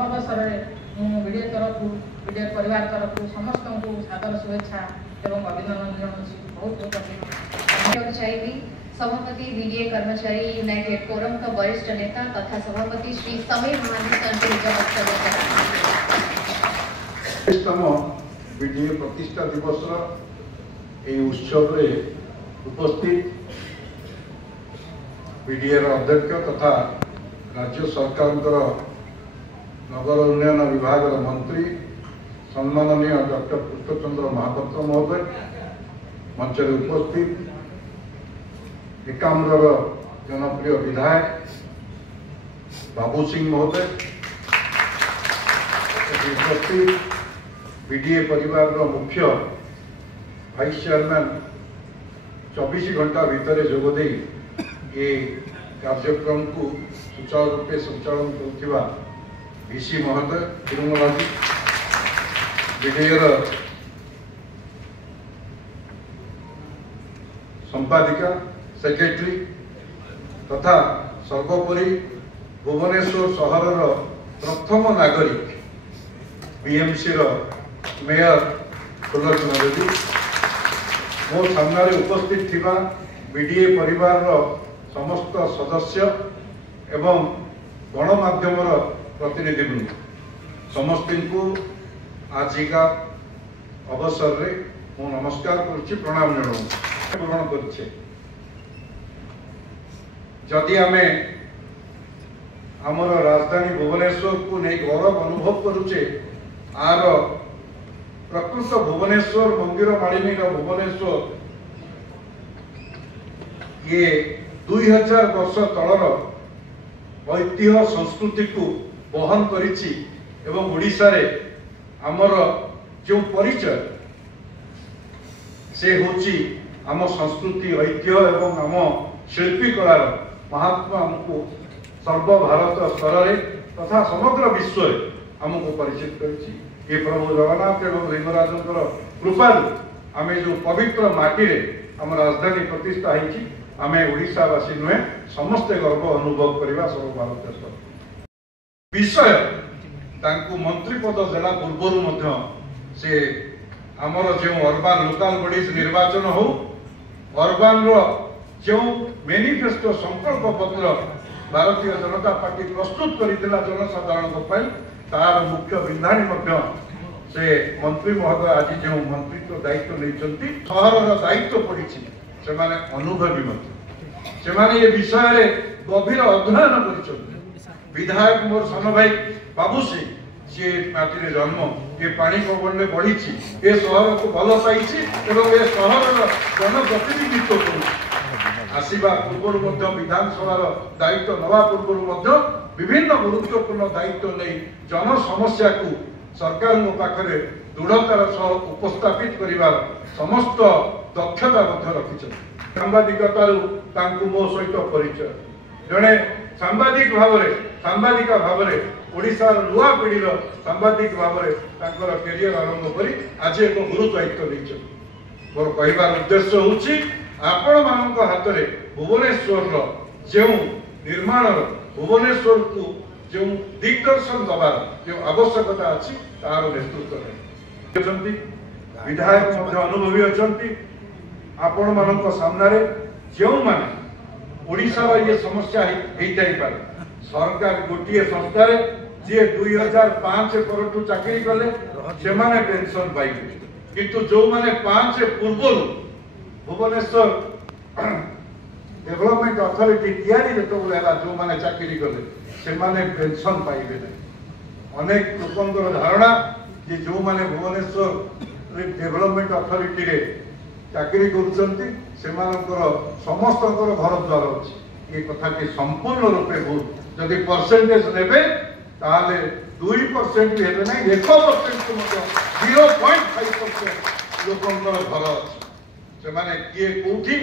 शुभ अवसर में वीडियो तरफ वीडियो परिवार तरफ समस्त को सादर शुभेच्छा एवं अभिनंदन जनाऊँ। बहुत बहुत चाहिए सभापति बीडीए कर्मचारी यूनाइटेड फोरम का वरिष्ठ नेता तथा सभापति श्री समीर बीडीए प्रतिष्ठा दिवस उत्सव उपस्थित बीडीए अध्यक्ष तथा राज्य सरकार नगर उन्नयन विभाग मंत्री सम्माननीय डॉक्टर कृष्णचंद्र महापात्र महोदय, मंच उपस्थित एकाम्र जनप्रिय विधायक बाबू सिंह महोदय, उपस्थित बीडीए परिवार मुख्य वाइस चेयरमैन 24 घंटा भितर जोगदे ये कार्यक्रम को सुचारू रूपे संचालन करुवा वीसी महोदय, तिरुमलाजी बीडीए संपादिका सेक्रेटरी तथा सर्वोपरि भुवनेश्वर सहर प्रथम नागरिक बीएमसी मेयर फुलचंद्र देवी, मो सामने उपस्थित थिबा बीडीए परिवार समस्त सदस्य एवं गणमाध्यम प्रतिनिधिवृंद समस्त को आजिका अवसर रे मो नमस्कार करुच्ची, प्रणाम जनाऊँ। पूरण कर जदि आमे आमर राजधानी भुवनेश्वर को नहीं गौरव अनुभव करुचे, आर प्रकृत भुवनेश्वर मंदिर मालिनी भुवनेश्वर ये 2000 वर्ष तलर ऐतिह्य संस्कृति को बहन करिछि एवं ओडिशा रे आमर जो परिचय से होची आम संस्कृति ऐतिह्य एवं आम शिल्पी कलार महात्मा आमको सर्वभारत स्तर में तथा समग्र विश्व आमको परिचित करिछि। ये प्रभु जगन्नाथ एवं लिंगराज कृपा आम जो पवित्र माटी रे आम राजधानी प्रतिष्ठा होती आम ओडिशावासी नुहे समस्ते गर्व अनुभव करवा सर्वभारत स्तर विषय तांकु मंत्री पद देला पूर्व से आमर जो अर्बान लोकाल बॉडीज निर्वाचन हो अर्बान जो मैनिफेस्टो संकल्प पत्र भारतीय जनता पार्टी प्रस्तुत करथिला जनसाधारण तार मुख्य बिंधाणी से मंत्री महोदय आज जो मंत्रित्व दायित्व नहीं सहर दायित्व पड़ी से अनुभवी से विषय रे गभीर अध्ययन कर विधायक मोर सान भाई बाबू सिंह सी माटी रे जन्म ये पानी पवन में बढ़ी ए सहर को भल पाई सहर जनप्रतिनिधित्व कर आसवा पूर्व विधानसभा दायित्व नवा पूर्व विभिन्न गुरुत्वपूर्ण दायित्व नहीं जन समस्या को सरकार पाखे दृढ़तार सह उपस्थापित करिवार समस्त दक्षता रखी सांबादिकता मो सहित परिचय जड़े सांबादिक भाव सांबादिका भाव ओडिशार नुआ पीढ़ीर सांबादिक भाव कैरियर आरंभ कर आज एक गुरु दायित्व नहीं मोर कहबार उद्देश्य हूँ आपण मान हाथ में भुवनेश्वर जो निर्माण भुवनेश्वर को जो दिग्दर्शन दबार जो आवश्यकता अच्छी तार नेतृत्व विधायक अनुभवी अच्छा आपण मान सामने जो माने ओडिशा ये समस्या पारे सरकार गोटे संस्था जी 2005 पर चाकरी कले से पेंशन पाइबे किंतु जो माने 5 पूर्व भुवनेश्वर डेवलपमेंट अथॉरिटी तैयारी जो मैंने चाकरी कले से पेंशन पाइबे ना अनेक लोकर धारणा कि जो मैंने भुवनेश्वर डेवलपमेंट अथॉरिटी रे चाकरी करुँच समस्त घर द्वार अच्छी ये कथा कि संपूर्ण रूपे भूल जदि परसेंटेज ने ताले 2% भी हेबे ना 1% को 0.5% लोकर घर अच्छी से किए कौटी